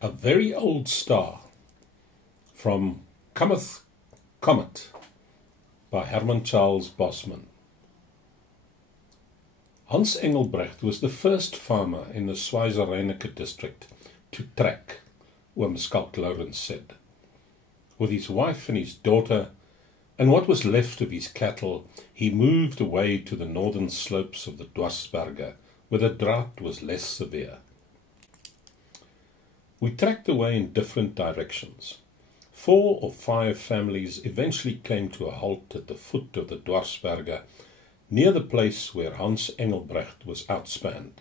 A very old star from Cometh, Comet by Herman Bosman. Hans Engelbrecht was the first farmer in the Schweizer district to track, oom Skalk Lawrence said. With his wife and his daughter, and what was left of his cattle, he moved away to the northern slopes of the Dwarsberge, where the drought was less severe. We tracked away in different directions. 4 or 5 families eventually came to a halt at the foot of the Dwarsberge, near the place where Hans Engelbrecht was outspanned.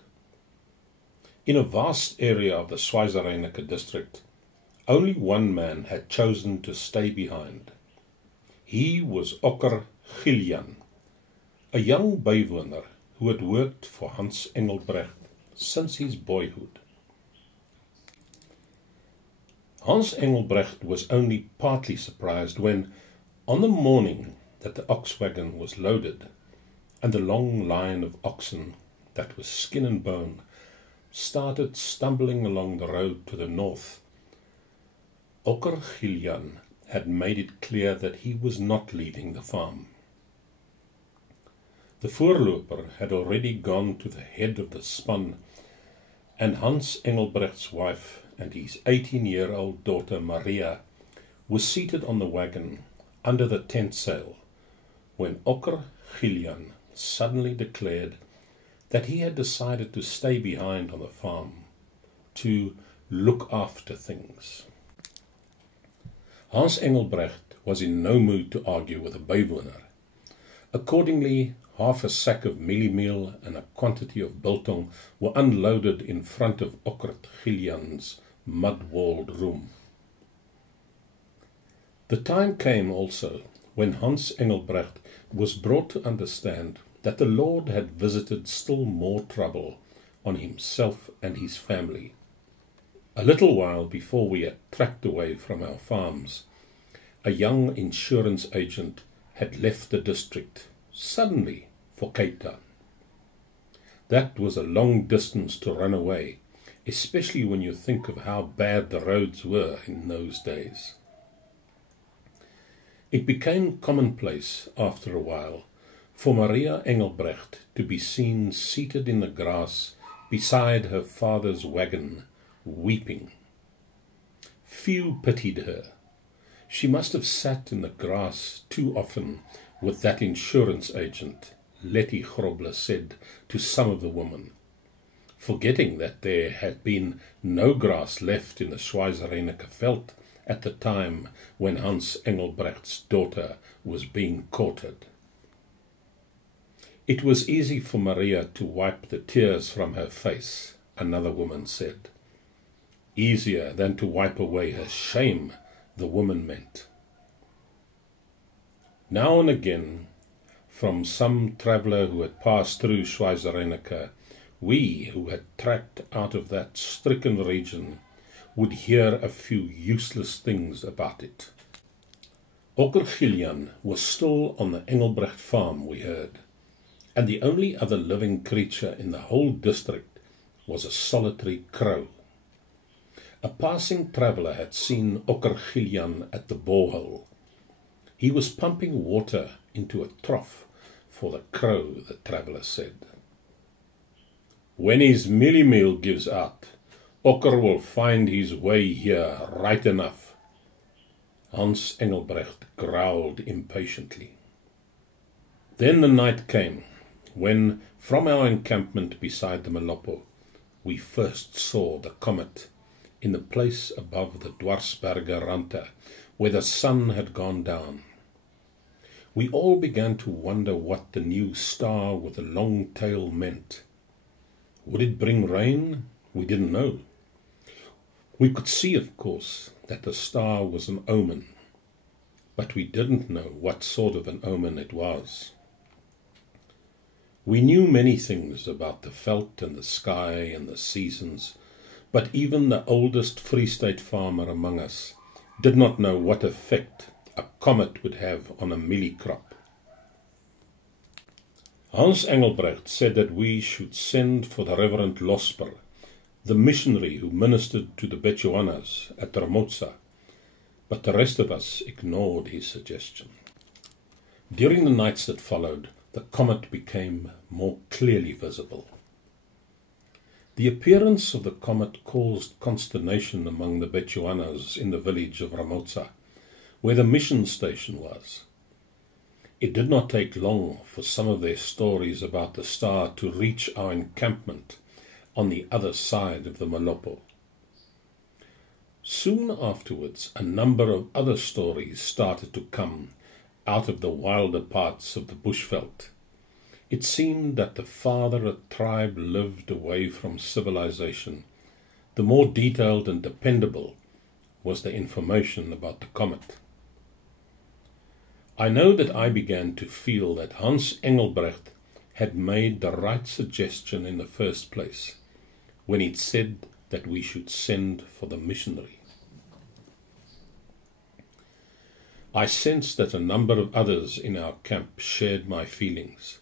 In a vast area of the Schweizer district, only one man had chosen to stay behind. He was Ocker Giljan, a young bywoner who had worked for Hans Engelbrecht since his boyhood. Hans Engelbrecht was only partly surprised when, on the morning that the ox wagon was loaded, and the long line of oxen that was skin and bone started stumbling along the road to the north, Ocker Giljan had made it clear that he was not leaving the farm. The voorloper had already gone to the head of the span, and Hans Engelbrecht's wife and his 18-year-old daughter Maria were seated on the wagon under the tent sail when Ocker Giljan suddenly declared that he had decided to stay behind on the farm to look after things. Hans Engelbrecht was in no mood to argue with a bywoner. Accordingly, half a sack of mieliemeal and a quantity of biltong were unloaded in front of Ocker Giljan's mud-walled room. The time came also when Hans Engelbrecht was brought to understand that the Lord had visited still more trouble on himself and his family. A little while before we had tracked away from our farms, a young insurance agent had left the district suddenly for Cape Town. That was a long distance to run away, especially when you think of how bad the roads were in those days. It became commonplace after a while for Maria Engelbrecht to be seen seated in the grass beside her father's wagon, weeping. Few pitied her. She must have sat in the grass too often with that insurance agent, Letty Grobler said to some of the women, forgetting that there had been no grass left in the Schweizer veld at the time when Hans Engelbrecht's daughter was being courted. It was easy for Maria to wipe the tears from her face, another woman said. Easier than to wipe away her shame, the woman meant. Now and again, from some traveller who had passed through Schweizer, we who had tracked out of that stricken region would hear a few useless things about it. Ocker Giljan was still on the Engelbrecht farm, we heard, and the only other living creature in the whole district was a solitary crow. A passing traveller had seen Ocker Giljan at the borehole. He was pumping water into a trough for the crow, the traveller said. When his mieliemeal gives out, Ocker will find his way here right enough. Hans Engelbrecht growled impatiently. Then the night came, when, from our encampment beside the Malopo, we first saw the comet in the place above the Dwarsberge Rante, where the sun had gone down. We all began to wonder what the new star with the long tail meant. Would it bring rain? We didn't know. We could see, of course, that the star was an omen, but we didn't know what sort of an omen it was. We knew many things about the veld and the sky and the seasons, but even the oldest Free State farmer among us did not know what effect a comet would have on a mielie crop. Hans Engelbrecht said that we should send for the Reverend Losper, the missionary who ministered to the Bechuanas at Ramotsa, but the rest of us ignored his suggestion. During the nights that followed, the comet became more clearly visible. The appearance of the comet caused consternation among the Bechuanas in the village of Ramotsa, where the mission station was. It did not take long for some of their stories about the star to reach our encampment on the other side of the Malopo. Soon afterwards, a number of other stories started to come out of the wilder parts of the bushveld. It seemed that the farther a tribe lived away from civilization, the more detailed and dependable was the information about the comet. I know that I began to feel that Hans Engelbrecht had made the right suggestion in the first place, when he'd said that we should send for the missionary. I sensed that a number of others in our camp shared my feelings,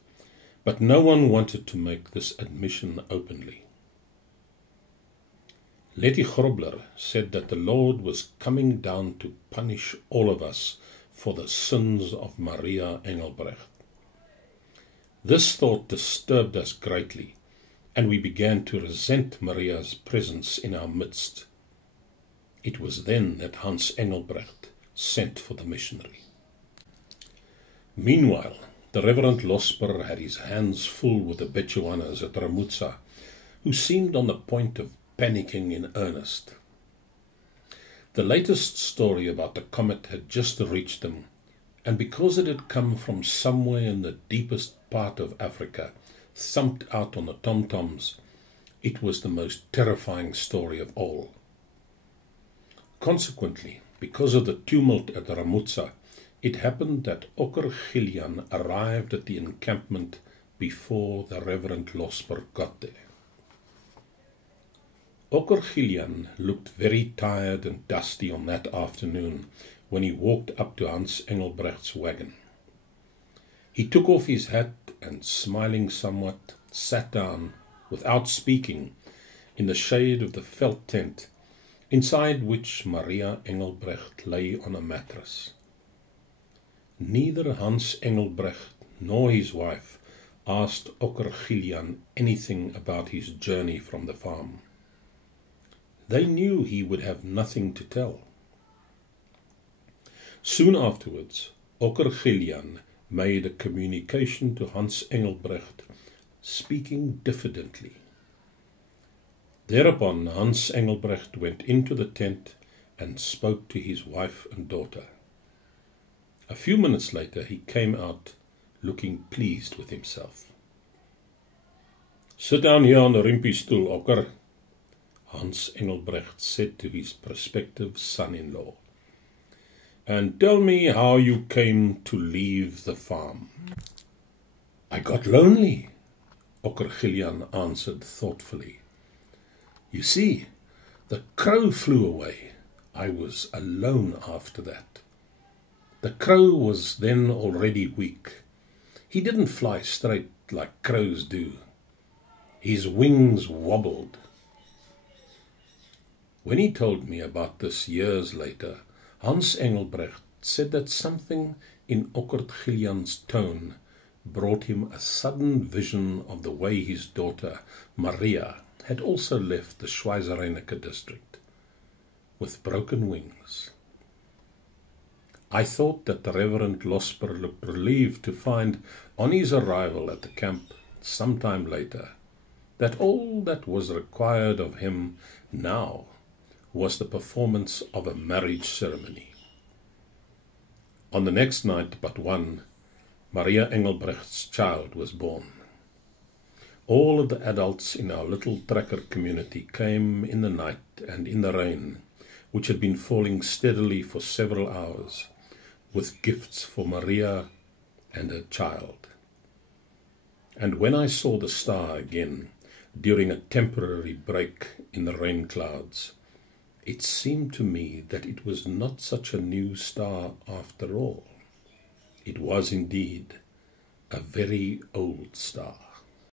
but no one wanted to make this admission openly. Letty Grobler said that the Lord was coming down to punish all of us for the sins of Maria Engelbrecht. This thought disturbed us greatly, and we began to resent Maria's presence in our midst. It was then that Hans Engelbrecht sent for the missionary. Meanwhile, the Reverend Losper had his hands full with the Bechuanas at Ramotsa, who seemed on the point of panicking in earnest. The latest story about the comet had just reached them, and because it had come from somewhere in the deepest part of Africa, thumped out on the tom-toms, it was the most terrifying story of all. Consequently, because of the tumult at Ramotsa, it happened that Okker Gillian arrived at the encampment before the Reverend Losper got there. Okker Gillian looked very tired and dusty on that afternoon when he walked up to Hans Engelbrecht's wagon. He took off his hat and, smiling somewhat, sat down, without speaking, in the shade of the felt tent, inside which Maria Engelbrecht lay on a mattress. Neither Hans Engelbrecht nor his wife asked Okker Gillian anything about his journey from the farm. They knew he would have nothing to tell. Soon afterwards, Okker Gillian made a communication to Hans Engelbrecht, speaking diffidently. Thereupon Hans Engelbrecht went into the tent and spoke to his wife and daughter. A few minutes later he came out, looking pleased with himself. "Sit down here on the rimpie-stoel, Okker," Hans Engelbrecht said to his prospective son-in-law, "and tell me how you came to leave the farm." "I got lonely," Okker Gillian answered thoughtfully. "You see, the crow flew away. I was alone after that. The crow was then already weak. He didn't fly straight like crows do. His wings wobbled." When he told me about this years later, Hans Engelbrecht said that something in Okker Gillian's tone brought him a sudden vision of the way his daughter, Maria, had also left the Schweizereineke district, with broken wings. I thought that the Reverend Losper looked relieved to find, on his arrival at the camp some time later, that all that was required of him now was the performance of a marriage ceremony. On the next night but one, Maria Engelbrecht's child was born. All of the adults in our little tracker community came in the night and in the rain, which had been falling steadily for several hours, with gifts for Maria and her child. And when I saw the star again, during a temporary break in the rain clouds, it seemed to me that it was not such a new star after all. It was indeed a very old star.